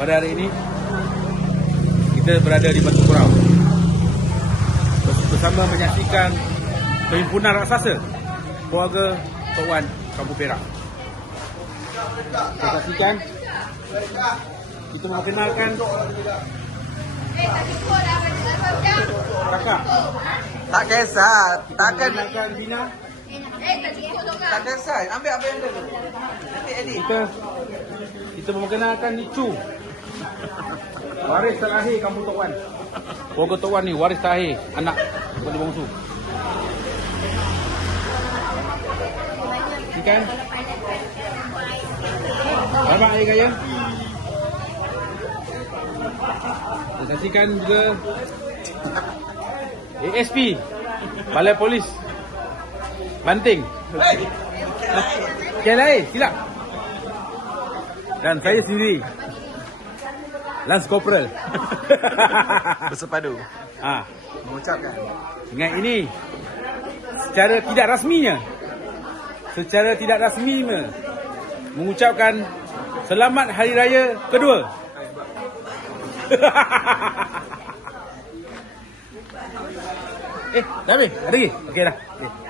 Pada hari ini kita berada di Batu Kurau bersama menyaksikan perhimpunan raksasa keluarga Tok Wan Kampung Perak. Kita saksikan, kita mengenalkan kakak. Tak kisah, takkan Mengenalkan Bina. tak kisah. Ambil yang ada tu. Nanti edit. Kita mengenalkan Nicu, waris terakhir Kampung Tok Wan. Keluarga Tok Wan ni waris terakhir, anak kepada bongsu. Ikan. Selamat Hari Raya. Kita saksikan juga ASP Balai Polis Banting. KLA, silap. Dan saya sendiri, Lance Corporal. Bersepadu. Mengucapkan. Dengan ini, secara tidak rasminya, mengucapkan selamat Hari Raya kedua. Dah habis? Ada lagi? Okey dah. Okay.